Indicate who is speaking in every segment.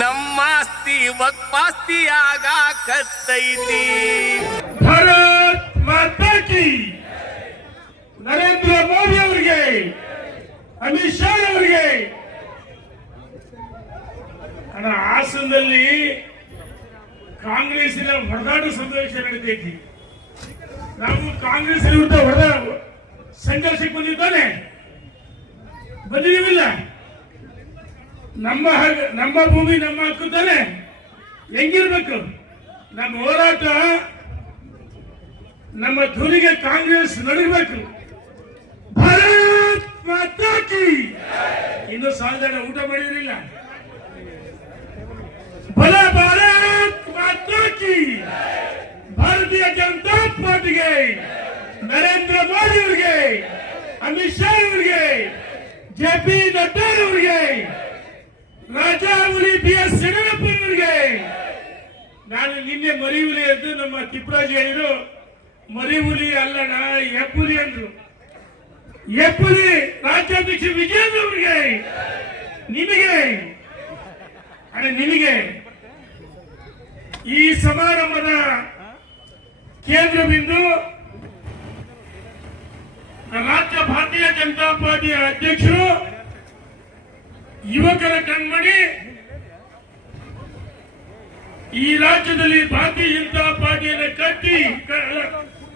Speaker 1: ನಮ್ಮಾಸ್ತಿ ಆಗ ಕತ್ತೈತಿ
Speaker 2: ಭಾರತ್ ಮಾತಾ ಕಿ ನರೇಂದ್ರ ಮೋದಿ ಅವರಿಗೆ, ಅಮಿತ್ ಶಾ ಅವರಿಗೆ. ಅಣ್ಣ, ಹಾಸನದಲ್ಲಿ ಕಾಂಗ್ರೆಸ್ಸಿನ ಹೊರದಾಟ ಸಂದೇಶ ನಡೆದೈತಿ ನಾವು ಕಾಂಗ್ರೆಸ್ ವಿರುದ್ಧ ಹೊಡೆದ ಸಂಘರ್ಷಕ್ಕೆ ಬಂದಿದ್ದಾನೆ. ಬಂದಿದ್ದೀವಿಲ್ಲ? ನಮ್ಮ ನಮ್ಮ ಭೂಮಿ ನಮ್ಮ ಹಕ್ಕು ತಾನೆ ಹೆಂಗಿರ್ಬೇಕು? ನಮ್ಮ ಹೋರಾಟ ನಮ್ಮ ಧ್ವನಿಗೆ ಕಾಂಗ್ರೆಸ್ ನಡೀಬೇಕು ಭಾರತ್ ಮಾತಾಕಿ ಇನ್ನು ಸಾಲದ ಊಟ ಮಾಡಿರಲಿಲ್ಲ ಬಲ ಭಾರತ್ ಮಾತಾಕಿ ಭಾರತೀಯ ಜನತಾ ಪಾರ್ಟಿಗೆ ನರೇಂದ್ರ ಮೋದಿ ಅವರಿಗೆ, ಅಮಿತ್ ಶಾ ಅವರಿಗೆ, ಜೆ ಪಿ ನಡ್ಡಾ ಅವರಿಗೆ. ರಾಜಾಹುಲಿ ಬಿ ಎಸ್ ಯಡಿಯೂರಪ್ಪನವರಿಗೆ ನಾನು ನಿನ್ನೆ ಮರಿಹುಲಿ ಎಂದು ನಮ್ಮ ತಿಪ್ಪರಾಜ್ ಹೇಳಿದ್ರು. ಮರಿಹುಲಿ ಅಲ್ಲಣ್ಣ ಎಪ್ಪುಲಿ ಅಂದ್ರು. ಎಪ್ಪುಲಿ ರಾಜ್ಯಾಧ್ಯಕ್ಷ ವಿಜೇಂದ್ರ ಅವರಿಗೆ. ನಿಮಗೆ. ಅಣ್ಣ ನಿಮಗೆ. ಈ ಸಮಾರಂಭದ ಕೇಂದ್ರ ಬಿಂದು ರಾಜ್ಯ ಭಾರತೀಯ ಜನತಾ ಪಾರ್ಟಿಯ ಅಧ್ಯಕ್ಷರು ಯುವಕರ ಕಣ್ಮಣಿ ಈ ರಾಜ್ಯದಲ್ಲಿ ಭಾರತೀಯ ಜನತಾ ಪಾರ್ಟಿಯನ್ನು ಕಟ್ಟಿ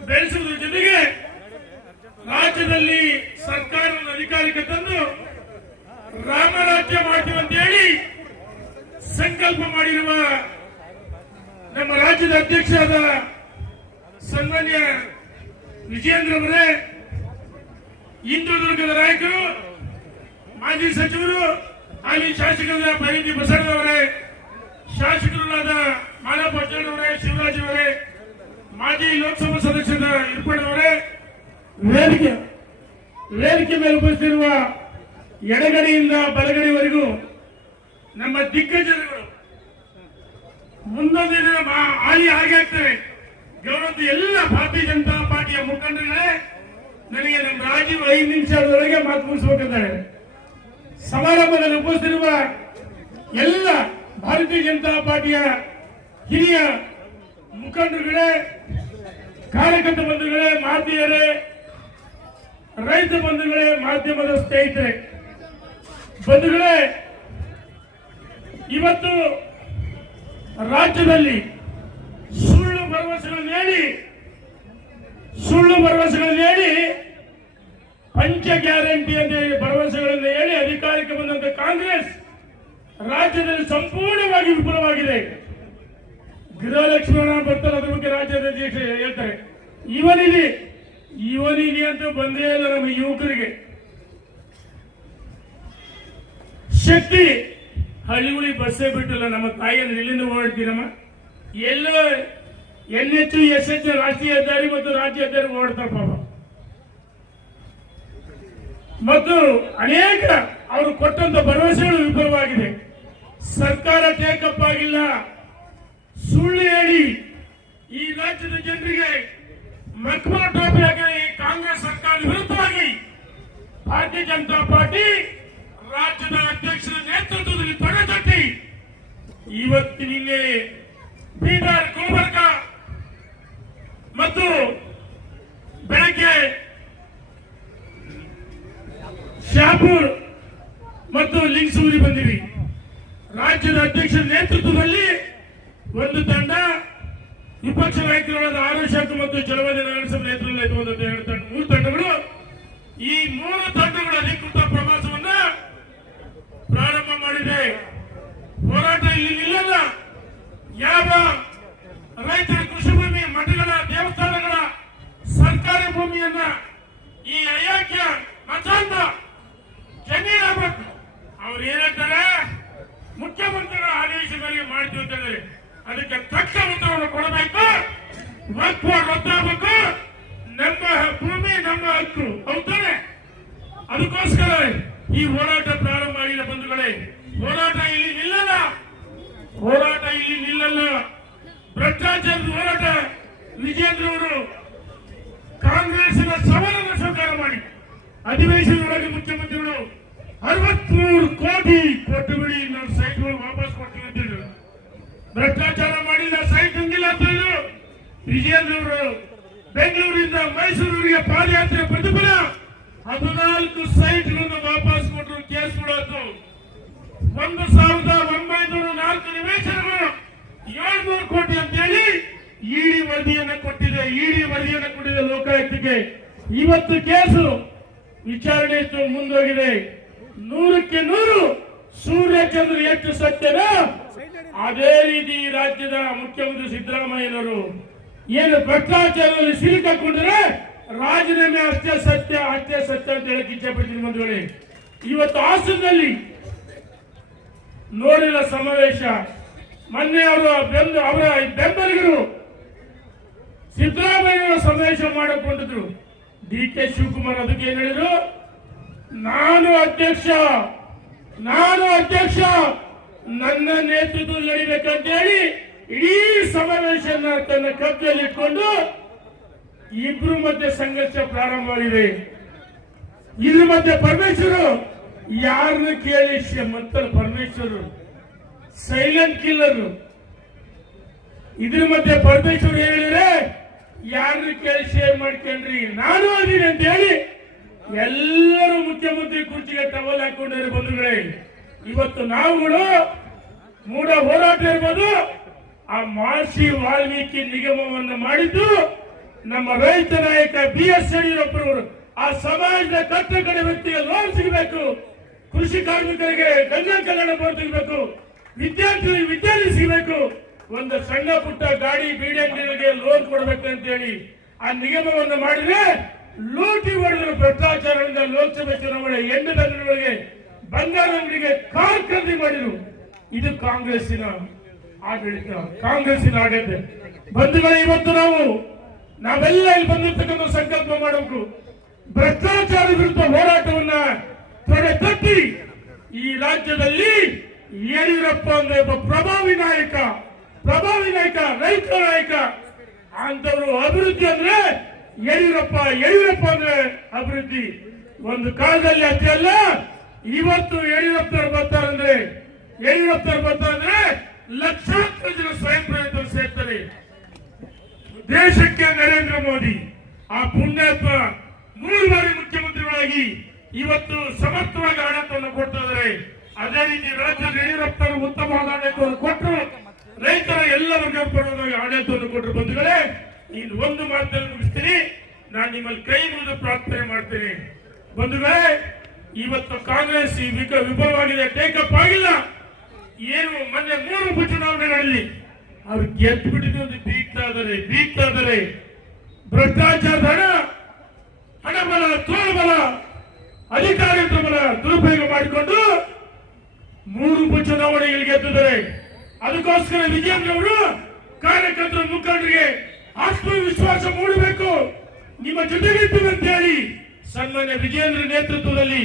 Speaker 2: ಬೆಳೆಸುವುದರ ಜೊತೆಗೆ ರಾಜ್ಯದಲ್ಲಿ ಸರ್ಕಾರದ ಅಧಿಕಾರಕ್ಕೆ ತಂದು ರಾಮರಾಜ್ಯ ಮಾಡ್ತೀವಿ ಅಂತ ಹೇಳಿ ಸಂಕಲ್ಪ ಮಾಡಿರುವ ನಮ್ಮ ರಾಜ್ಯದ ಅಧ್ಯಕ್ಷರಾದ ಸನ್ಮಾನ್ಯ ವಿಜೇಂದ್ರ ಅವರೇ ಹಿಂದೂದುರ್ಗದ ನಾಯಕರು, ಮಾಜಿ ಸಚಿವರು ಹಾಲಿ ಶಾಸಕರಾದ ಪೈಟಿ ಬಸಣ್ಣವರೇ ಶಾಸಕರಾದ ಮಾನವ ಅಜ್ಜನವರೇ ಶಿವರಾಜ್ ಅವರೇ ಮಾಜಿ ಲೋಕಸಭಾ ಸದಸ್ಯರ ಇರ್ಪಣ್ಣವರೇ ವೇದಿಕೆ ವೇದಿಕೆ ಮೇಲೆ ಉಪಸ್ಥಿತಿರುವ ಎಡಗಡೆಯಿಂದ ಬಲಗಡೆವರೆಗೂ ನಮ್ಮ ದಿಗ್ಗಜರುಗಳು ಮುಂದೊಂದು ದಿನ ಹಾಳಿ ಹಾಗೆ ಗೌರವದ ಎಲ್ಲ ಭಾರತೀಯ ಜನತಾ ಪಾರ್ಟಿಯ ಮುಖಂಡರುಗಳೇ, ನನಗೆ ನಮ್ಮ ರಾಜೀವ್ ಐದು ನಿಮಿಷದೊಳಗೆ ಮಾತು ಸಮಾರಂಭದಲ್ಲಿ ಉಪಸ್ಥಿತಿರುವ ಎಲ್ಲ ಭಾರತೀಯ ಜನತಾ ಪಾರ್ಟಿಯ ಹಿರಿಯ ಮುಖಂಡರುಗಳೇ, ಕಾರ್ಯಕರ್ತ ಬಂಧುಗಳೇ ಮಾತೆಯರೇ ರೈತ ಬಂಧುಗಳೇ, ಮಾಧ್ಯಮದ ಸ್ನೇಹಿತರೆ, ಬಂಧುಗಳೇ, ಇವತ್ತು ರಾಜ್ಯದಲ್ಲಿ ಸುಳ್ಳು ಭರವಸೆಗಳನ್ನು ಹೇಳಿ ಸುಳ್ಳು ಭರವಸೆಗಳನ್ನು ಹೇಳಿ ಪಂಚ ಗ್ಯಾರಂಟಿ ಅಂತ ಹೇಳಿ ಭರವಸೆಗಳನ್ನು ಹೇಳಿ ಅಧಿಕಾರಕ್ಕೆ ಬಂದಂತ ಕಾಂಗ್ರೆಸ್ ರಾಜ್ಯದಲ್ಲಿ ಸಂಪೂರ್ಣವಾಗಿ ವಿಫಲವಾಗಿದೆ. ಗೃಹಲಕ್ಷ್ಮಿ ಹಣ ಬರ್ತಾರೆ, ಅದ್ರ ಬಗ್ಗೆ ರಾಜ್ಯದ ಅಧ್ಯಕ್ಷ ಹೇಳ್ತಾರೆ. ಇವನಿಗೆ ಇವನಿಗೆ ಅಂತ ಬಂದೇ ಇಲ್ಲ ನಮ್ಮ ಯುವಕರಿಗೆ. ಶಕ್ತಿ ಹಳ್ಳಿಗುಳಿ ಬಸ್ಸೇ ಬಿಟ್ಟಿಲ್ಲ, ನಮ್ಮ ತಾಯಿಯನ್ನು ಎಲ್ಲಿಂದ ಓಡಾಡ್ತೀರಮ್ಮ ಎಲ್ಲ ಎನ್ ಎಚ್ ಎಸ್ ಎಚ್ ರಾಷ್ಟ್ರೀಯ ಹೆದ್ದಾರಿ ಮತ್ತು ರಾಜ್ಯ ಹೆದ್ದಾರಿ ಓಡ್ತಾರೆ ಪಾಪ ಮತ್ತು ಅನೇಕ ಅವರು ಕೊಟ್ಟಂತ ಭರವಸೆಗಳು ವಿಫಲವಾಗಿದೆ. ಸರ್ಕಾರ ಟೇಕಪ್ ಆಗಿಲ್ಲ. ಸುಳ್ಳು ಹೇಳಿ ಈ ರಾಜ್ಯದ ಜನರಿಗೆ ಮಕ್ಮ ಟೋಪಿ ಹಾಕಿ ಈ ಕಾಂಗ್ರೆಸ್ ಸರ್ಕಾರ ವಿರುದ್ಧವಾಗಿ ಭಾರತೀಯ ಜನತಾ ಪಾರ್ಟಿ ರಾಜ್ಯದ ಅಧ್ಯಕ್ಷರ ನೇತೃತ್ವದಲ್ಲಿ ತೊಡೆತಟ್ಟಿ ಇವತ್ತು ನಿನ್ನೆ ಬೀದರ್ ಗುಲ್ಬರ್ಗ ಮತ್ತು ಬೆಳಗ್ಗೆ ಶಾಪುರ್ ಮತ್ತು ಲಿಂಗಸೂರಿ ಬಂದಿವಿ. ರಾಜ್ಯದ ಅಧ್ಯಕ್ಷರ ನೇತೃತ್ವದಲ್ಲಿ ಒಂದು ತಂಡ ವಿಪಕ್ಷ ನಾಯಕರಾದ ಆರೋಶಕ್ ಮತ್ತು ಜಲವಾದಿ ನಗರಸಭೆ ನೇತೃತ್ವದಲ್ಲಿ ಎರಡು ತಂಡ ಮೂರು ತಂಡಗಳು. ಈ ಮೂರು ತಂಡಗಳ ಅಧಿಕೃತ ಪ್ರವಾಸವನ್ನ ಪ್ರಾರಂಭ ಮಾಡಿದೆ. ಹೋರಾಟ ಇಲ್ಲಿ ನಿಲ್ಲಲ್ಲ ಯಾವ ರೈತರ ಕೃಷಿ ಭೂಮಿ, ಮಠಗಳ, ದೇವಸ್ಥಾನಗಳ ಸರ್ಕಾರಿ ಭೂಮಿಯನ್ನ ಈ ಅಯೋಗ್ಯ ಜಮೀನಾಗಬೇಕು ಅವ್ರು ಏನಂತಾರೆ? ಮುಖ್ಯಮಂತ್ರಿಗಳ ಆದೇಶದಲ್ಲಿ ಮಾಡ್ತೀವಿ ಅಂತ ಹೇಳಿದ್ರೆ ಅದಕ್ಕೆ ತಕ್ಕ ಉತ್ತರವನ್ನು ಕೊಡಬೇಕು. ವಕ್ಫ ರದ್ದಾಗಬೇಕು. ನಮ್ಮ ಭೂಮಿ, ನಮ್ಮ ಹಕ್ಕು ಹೌದಾನೆ ಅದಕ್ಕೋಸ್ಕರ ಈ ಹೋರಾಟ ಪ್ರಾರಂಭ ಆಗಿದೆ ಬಂಧುಗಳೇ. ಹೋರಾಟ ಇಲ್ಲಿ ನಿಲ್ಲಲ್ಲ. ಹೋರಾಟ ಇಲ್ಲಿ ನಿಲ್ಲಲ್ಲ. ಭ್ರಷ್ಟಾಚಾರದ ಹೋರಾಟ ವಿಜೇಂದ್ರ ಅವರು ಕಾಂಗ್ರೆಸ್ನ ಸವಾಲನ್ನು ಸ್ವೀಕಾರ ಮಾಡಿ. ಅಧಿವೇಶನದೊಳಗೆ ಮುಖ್ಯಮಂತ್ರಿಗಳು ಅರವತ್ಮೂರು ಕೋಟಿ ಕೊಟ್ಟು ಬಿಡಿ ನಾವು ಸೈಟ್ಗಳು ವಾಪಸ್ ಕೊಡ್ತೀನಿ ಅಂತ ಭ್ರಷ್ಟಾಚಾರ ಮಾಡಿದ ಸೈಟ್ ಹಂಗಿಲ್ಲ ಅಂತಿದ್ರು ಅವರು ಬೆಂಗಳೂರಿಂದ ಮೈಸೂರಿಗೆ ಪಾದಯಾತ್ರೆ ಪ್ರತಿಫಲ. ಹದಿನಾಲ್ಕು ಸೈಟ್ಗಳನ್ನು ವಾಪಸ್ ಕೊಟ್ಟರು ಕೇಸ್ ಕೊಡೋದು. ಒಂದು ಸಾವಿರದ ಒಂಬೈನೂರ ನಾಲ್ಕು ನಿವೇಶನಗಳು. ಏಳ್ನೂರು ಕೋಟಿ ಅಂತ ಹೇಳಿ ಇಡಿ ವರದಿಯನ್ನು ಕೊಟ್ಟಿದೆ. ಇಡಿ ವರದಿಯನ್ನು ಕೊಟ್ಟಿದೆ ಲೋಕಾಯುಕ್ತಕ್ಕೆ. ಇವತ್ತು ಕೇಸು ವಿಚಾರಣೆ ಮುಂದೋಗಿದೆ. ನೂರಕ್ಕೆ ನೂರು ಸೂರ್ಯಚಂದ್ರ ಎಷ್ಟು ಸತ್ಯನ? ಅದೇ ರೀತಿ ರಾಜ್ಯದ ಮುಖ್ಯಮಂತ್ರಿ ಸಿದ್ದರಾಮಯ್ಯನವರು ಏನು ಭ್ರಷ್ಟಾಚಾರದಲ್ಲಿ ಸಿಲುಕಿಕೊಂಡ್ರೆ ರಾಜೀನಾಮೆ ಅಷ್ಟೇ ಸತ್ಯ ಅಷ್ಟೇ ಸತ್ಯ ಅಂತ ಹೇಳಕ್ಕೆ ಇಚ್ಛೆ ಪಡ್ತೀನಿ ಬಂಧುಗಳೇ. ಇವತ್ತು ಹಾಸನದಲ್ಲಿ ನೋಡಿಲ್ಲ ಸಮಾವೇಶ, ಮೊನ್ನೆ ಅವರು ಬೆಂದು ಅವರ ಬೆಂಬಲಿಗರು ಸಿದ್ದರಾಮಯ್ಯ ಸಮಾವೇಶ ಮಾಡಿಕೊಂಡಿದ್ರು ಡಿ ಕೆ ಶಿವಕುಮಾರ್ ಅದಕ್ಕೆ ಏನ್ ಹೇಳಿದ್ರು? ನಾನು ಅಧ್ಯಕ್ಷ ನಾನು ಅಧ್ಯಕ್ಷ, ನನ್ನ ನೇತೃತ್ವದಲ್ಲಿ ನಡಿಬೇಕಂತ ಹೇಳಿ ಇಡೀ ಸಮಾವೇಶ ತನ್ನ ಕಬ್ಜಲ್ಲಿ ಇಟ್ಕೊಂಡು ಇಬ್ರು ಮಧ್ಯೆ ಸಂಘರ್ಷ ಪ್ರಾರಂಭವಾಗಿದೆ. ಇದ್ರ ಮಧ್ಯೆ ಪರಮೇಶ್ವರು ಯಾರನ್ನ ಕೇಳಿ ಮತ್ತಲ್ ಪರಮೇಶ್ವರು ಸೈಲೆಂಟ್ ಕಿಲ್ಲರ್ ಇದ್ರ ಮಧ್ಯೆ ಪರಮೇಶ್ವರ್ ಹೇಳಿದ್ರೆ ಯಾರನ್ನ ಕೇಳಿ ಶೇರ್ ಮಾಡ್ಕೊಂಡ್ರಿ? ನಾನು ಅದೀನಿ ಅಂತ ಹೇಳಿ ಎಲ್ಲರೂ ಮುಖ್ಯಮಂತ್ರಿ ಕುರ್ಚಿಗೆ ಟವಲ್ ಹಾಕೊಂಡಿರೋ ಬಂಧುಗಳೇ. ಇವತ್ತು ನಾವುಗಳು ಮೂಡ ಹೋರಾಟ ಇರ್ಬೋದು. ಆ ಮಹರ್ಷಿ ವಾಲ್ಮೀಕಿ ನಿಗಮವನ್ನು ಮಾಡಿದ್ದು ನಮ್ಮ ರೈತ ನಾಯಕ ಬಿ ಎಸ್ ಯಡಿಯೂರಪ್ಪನವರು. ಆ ಸಮಾಜದ ಕಟ್ಟ ಕಡೆ ವ್ಯಕ್ತಿಗೆ ಲೋನ್ ಸಿಗಬೇಕು. ಕೃಷಿ ಕಾರ್ಮಿಕರಿಗೆ ಗಂಗಾ ಕಲ್ಯಾಣ ಬೋರ್ಡ್ ಸಿಗಬೇಕು. ವಿದ್ಯಾರ್ಥಿಗಳಿಗೆ ವಿದ್ಯಾರ್ಥಿ ಸಿಗಬೇಕು. ಒಂದು ಸಣ್ಣ ಪುಟ್ಟ ಗಾಡಿ, ಬೀಡಿ ಲೋನ್ ಅಂತ ಹೇಳಿ ಆ ನಿಗಮವನ್ನು ಮಾಡಿದ್ರೆ ಲೂಟಿ ಹೊಡೆದ್ರು ಭ್ರಷ್ಟಾಚಾರದಿಂದ ಲೋಕಸಭೆ ಚುನಾವಣೆ ಎಂಟು ಅಂಗಡಿಗಳಿಗೆ ಬಂಗಾರ ಅಂಗಡಿಗೆ ಕಾರ್ ಖರೀದಿ ಮಾಡಿದ್ರು. ಇದು ಕಾಂಗ್ರೆಸ್ಸಿನ ಆಡಳಿತ ಕಾಂಗ್ರೆಸ್ಸಿನ ಆಡಳಿತ. ಬಂಧುಗಳೇ, ಇವತ್ತು ನಾವು, ನಾವೆಲ್ಲ ಇಲ್ಲಿ ಬಂದಿರ್ತಕ್ಕಂಥ ಸಂಕಲ್ಪ ಮಾಡಬೇಕು. ಭ್ರಷ್ಟಾಚಾರ ವಿರುದ್ಧ ಹೋರಾಟವನ್ನ ತೊಡೆ ತಟ್ಟಿ ಈ ರಾಜ್ಯದಲ್ಲಿ ಯಡಿಯೂರಪ್ಪ ಅಂದ್ರೆ ಒಬ್ಬ ಪ್ರಭಾವಿ ನಾಯಕ ಪ್ರಭಾವಿ ನಾಯಕ, ರೈತ ನಾಯಕ ಅಂತವರು ಅಭಿವೃದ್ಧಿ ಅಂದ್ರೆ ಯಡಿಯೂರಪ್ಪ ಯಡಿಯೂರಪ್ಪ ಅಂದ್ರೆ ಅಭಿವೃದ್ಧಿ. ಒಂದು ಕಾಲದಲ್ಲಿ ಅಷ್ಟೇ ಅಲ್ಲ, ಇವತ್ತು ಯಡಿಯೂರಪ್ಪನವ್ರು ಬರ್ತಾರಂದ್ರೆ ಯಡಿಯೂರಪ್ಪನವ್ರು ಬರ್ತಾರಂದ್ರೆ ಲಕ್ಷಾಂತರ ಜನ ಸ್ವಯಂ ಪ್ರೇರಿತರು ಸೇರ್ತಾರೆ. ದೇಶಕ್ಕೆ ನರೇಂದ್ರ ಮೋದಿ, ಆ ಪುಣ್ಯಾತ್ಮ ಮೂರು ಬಾರಿ ಮುಖ್ಯಮಂತ್ರಿಗಳಾಗಿ ಇವತ್ತು ಸಮರ್ಥವಾಗಿ ಆಡಳಿತವನ್ನು ಕೊಡ್ತಾ ಅದೇ ರೀತಿ ರಾಜ್ಯದ ಯಡಿಯೂರಪ್ಪನವರು ಉತ್ತಮವಾದ ಆಡಳಿತವನ್ನು ಕೊಟ್ಟರು. ರೈತರ ಎಲ್ಲ ವರ್ಗ ಆಡಳಿತವನ್ನು ಕೊಟ್ಟರು ಬಂಧುಗಳೇ. ಇನ್ನು ಒಂದು ಮಾತನ್ನು ಮುಗಿಸ್ತೀನಿ. ನಾನು ನಿಮ್ಮಲ್ಲಿ ಕೈ ಮುಗಿದು ಪ್ರಾರ್ಥನೆ ಮಾಡ್ತೀನಿ. ಬಂಧುಗಳೇ, ಇವತ್ತು ಕಾಂಗ್ರೆಸ್ ಈ ವಿಫಲವಾಗಿದೆ ಟೇಕಪ್ ಆಗಿಲ್ಲ. ಏನು, ಮೊನ್ನೆ ಮೂರು ಉಪಚುನಾವಣೆಗಳಲ್ಲಿ ಅವ್ರು ಗೆದ್ದು ಬಿಟ್ಟಿದ್ದು ಬೀಗ್ತಾ ಇದಾರೆ ಬೀಗ್ತಾ ಇದಾರೆ ಭ್ರಷ್ಟಾಚಾರದ ಹಣ ಹಣ ಬಲ ತೋಳ್ಬಲ ಅಧಿಕಾರಿಗಳ ಬಲ ದುರುಪಯೋಗ ಮಾಡಿಕೊಂಡು ಮೂರು ಉಪಚುನಾವಣೆಗಳಿಗೆ ಗೆದ್ದಿದ್ದಾರೆ. ಅದಕ್ಕೋಸ್ಕರ ವಿಜಯೇಂದ್ರ ಅವರು ಕಾರ್ಯಕರ್ತರ ಮುಖಂಡರಿಗೆ ಆತ್ಮವಿಶ್ವಾಸ ಮೂಡಬೇಕು. ನಿಮ್ಮ ಜೊತೆಗಿರ್ತೀವಿ ಅಂತ ಹೇಳಿ ಸನ್ಮಾನ್ಯ ವಿಜಯೇಂದ್ರ ನೇತೃತ್ವದಲ್ಲಿ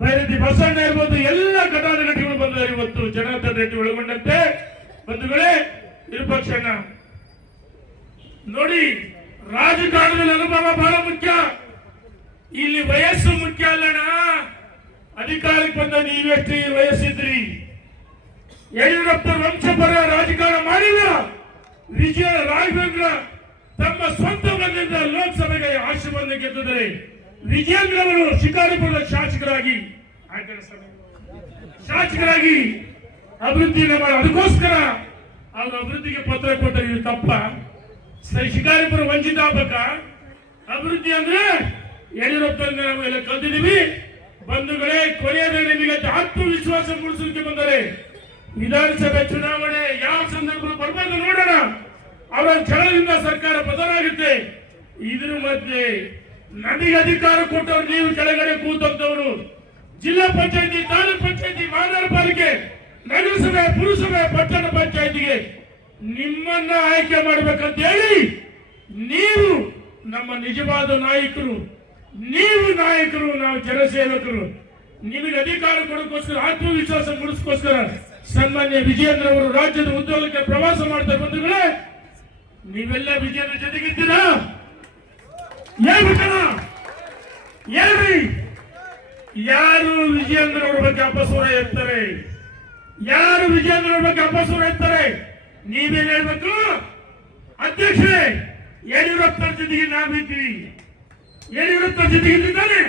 Speaker 2: ಬೈರತಿ ಬಸಣ್ಣ ಇರ್ಬೋದು, ಎಲ್ಲ ಘಟಾನುಘಟಿಗಳು ಬಂದಿದ್ದಾರೆ ಇವತ್ತು. ಜನಾರ್ದನ್ ರೆಡ್ಡಿ ಒಳಗೊಂಡಂತೆ. ಬಂಧುಗಳೇ ವಿರೂಪಾಕ್ಷಣ್ಣ ನೋಡಿ, ರಾಜಕಾರಣದಲ್ಲಿ ಅನುಭವ ಬಹಳ ಮುಖ್ಯ. ಇಲ್ಲಿ ವಯಸ್ಸು ಮುಖ್ಯ ಅಲ್ಲಣ್ಣ ಅಧಿಕಾರಕ್ಕೆ ಬಂದ ನೀವೆಷ್ಟು ವಯಸ್ಸಿದ್ರಿ. ಯಡಿಯೂರಪ್ಪ ವಂಶಪರ ರಾಜಕಾರಣ ಮಾಡಿಲ್ಲ. ವಿಜಯ ರಾಘವೇಂದ್ರ ತಮ್ಮ ಸ್ವಂತ ಬಂದಿದ್ದ ಲೋಕಸಭೆಗೆ ಆಶೀರ್ವಾದ ಗೆದ್ದಿದ್ದಾರೆ ವಿಜೇಂದ್ರ ಅವರು ಶಿಕಾರಿಪುರದ ಶಾಸಕರಾಗಿ ಶಾಸಕರಾಗಿ ಅಭಿವೃದ್ಧಿಯನ್ನು ಮಾಡಿ ಅದಕ್ಕೋಸ್ಕರ ಅವರು ಅಭಿವೃದ್ಧಿಗೆ ಪತ್ರ ಕೊಟ್ಟರೆ ತಪ್ಪ. ಶಿಕಾರಿಪುರ ವಂಚಿತ ಆಗ್ಬೇಕ? ಅಭಿವೃದ್ಧಿ ಅಂದ್ರೆ ಯಡಿಯೂರಪ್ಪ ನಾವು ಎಲ್ಲ ಕಲ್ತಿದೀವಿ ಬಂಧುಗಳೇ, ಕೊನೆಯದೇ ನಿಮಗೆ ಆತ್ಮವಿಶ್ವಾಸ ಮೂಡಿಸಲಿಕ್ಕೆ ಬಂದರೆ ವಿಧಾನಸಭೆ ಚುನಾವಣೆ ಯಾವ ಸಂದರ್ಭ ಬರ್ಬೋದು ನೋಡೋಣ. ಅವರ ಛಲದಿಂದ ಸರ್ಕಾರ ಬದಲಾಗುತ್ತೆ. ಇದ್ರ ಮಧ್ಯೆ ನನಗೆ ಅಧಿಕಾರ ಕೊಟ್ಟವ್ರು ನೀವು ಕೆಳಗಡೆ ಕೂತಂತವರು ಜಿಲ್ಲಾ ಪಂಚಾಯತಿ, ತಾಲೂಕ್ ಪಂಚಾಯತಿ, ಮಹಾನಗರ ಪಾಲಿಕೆ, ನಗರಸಭೆ, ಪುರಸಭೆ, ಪಟ್ಟಣ ಪಂಚಾಯತಿಗೆ ನಿಮ್ಮನ್ನ ಆಯ್ಕೆ ಮಾಡ್ಬೇಕಂತ ಹೇಳಿ ನೀವು ನಮ್ಮ ನಿಜವಾದ ನಾಯಕರು. ನೀವು ನಾಯಕರು, ನಾವು ಜನಸೇವಕರು. ನಿಮಗೆ ಅಧಿಕಾರ ಕೊಡೋಕ್ಕೋಸ್ಕರ, ಆತ್ಮವಿಶ್ವಾಸ ಮೂಡಿಸ್ಕೋಸ್ಕರ ಸನ್ಮಾನ್ಯ ವಿಜಯೇಂದ್ರ ಅವರು ರಾಜ್ಯದ ಉದ್ಯೋಗಕ್ಕೆ ಪ್ರವಾಸ ಮಾಡ್ತಾ ಬಂಧುಗಳೇ ನೀವೆಲ್ಲ ವಿಜಯನ ಜೊತೆಗಿದ್ದೀರಾ? ಹೇಳ್ಬೇಕಣ್ಣ ಹೇಳ್ರಿ ಯಾರು ವಿಜಯೇಂದ್ರ ಅವ್ರ ಬಗ್ಗೆ ಅಪಸೂರ ಇರ್ತಾರೆ ಯಾರು ವಿಜಯೇಂದ್ರ ಅವ್ರ ಬಗ್ಗೆ ಅಪಸೂರ ಇರ್ತಾರೆ ನೀವೇನ್ ಹೇಳ್ಬೇಕು? ಅಧ್ಯಕ್ಷರೇ ಯಡಿಯೂರಪ್ಪನ ಜೊತೆಗೆ ನಾವಿದ್ದೀವಿ. ಯಡಿಯೂರಪ್ಪನ ಜೊತೆಗೆ ಇದ್ದಾನೆ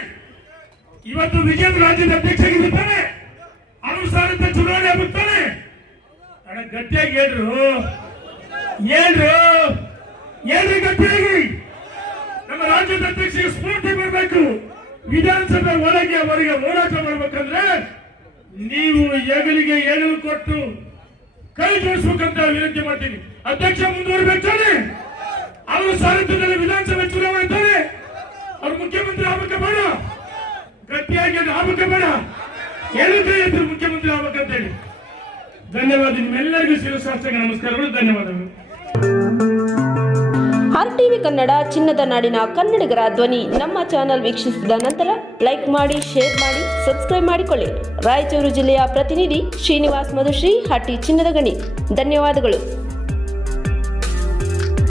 Speaker 2: ಇವತ್ತು ವಿಜೇಂದ್ರ ರಾಜ್ಯದ ಅಧ್ಯಕ್ಷರಾಗಿದ್ದಾನೆ. ಅನುಸಾರದ ಚುನಾವಣೆ ಆಗುತ್ತಾನೆ ಗಟ್ಟಿಯಾಗಿ ಹೇಳ್ರು. ಹೇಳ್ರು ಏನ್ರಿ ಗಟ್ಟಿಯಾಗಿ ನಮ್ಮ ರಾಜ್ಯದ ಅಧ್ಯಕ್ಷರಿಗೆ ಸ್ಫೂರ್ತಿ ಬರಬೇಕು ವಿಧಾನಸಭೆ ಒಳಗೆ ಅವರಿಗೆ ಹೋರಾಟ ಮಾಡ್ಬೇಕಂದ್ರೆ ನೀವು ಹೆಗಲಿಗೆ ಹೆಗಲು ಕೊಟ್ಟು ಕೈ ಜೋಡಿಸ್ಬೇಕಂತ ವಿನಂತಿ ಮಾಡ್ತೀನಿ. ಅಧ್ಯಕ್ಷ ಮುಂದುವರಿಬೇಕು ತಾನೆ ಅವರು ಸಾರಥ್ಯದಲ್ಲಿ ವಿಧಾನಸಭೆ ಚುನಾವಣೆ ಇದ್ದಾರೆ. ಅವ್ರು ಮುಖ್ಯಮಂತ್ರಿ ಆಗ್ಬೇಕ ಬೇಡ. ಗಟ್ಟಿಯಾಗಿ ಆಗ್ಬೇಕ ಬೇಡ. ಹೇಳಿದ್ರೆ ಅಂತ ಮುಖ್ಯಮಂತ್ರಿ ಆಗ್ಬೇಕಂತೇಳಿ ಧನ್ಯವಾದ. ನಿಮ್ಮೆಲ್ಲರಿಗೂ ಶಿರಸಾಷ್ಟಾಂಗ ನಮಸ್ಕಾರಗಳು, ಧನ್ಯವಾದಗಳು.
Speaker 3: ಆರ್ ಟಿವಿ ಕನ್ನಡ, ಚಿನ್ನದ ನಾಡಿನ ಕನ್ನಡಿಗರ ಧ್ವನಿ. ನಮ್ಮ ಚಾನೆಲ್ ವೀಕ್ಷಿಸಿದ ನಂತರ ಲೈಕ್ ಮಾಡಿ, ಶೇರ್ ಮಾಡಿ, ಸಬ್ಸ್ಕ್ರೈಬ್ ಮಾಡಿಕೊಳ್ಳಿ. ರಾಯಚೂರು ಜಿಲ್ಲೆಯ ಪ್ರತಿನಿಧಿ ಶ್ರೀನಿವಾಸ್ ಮಧುಶ್ರೀ ಹಟ್ಟಿ ಚಿನ್ನದ ಗಣಿ. ಧನ್ಯವಾದಗಳು.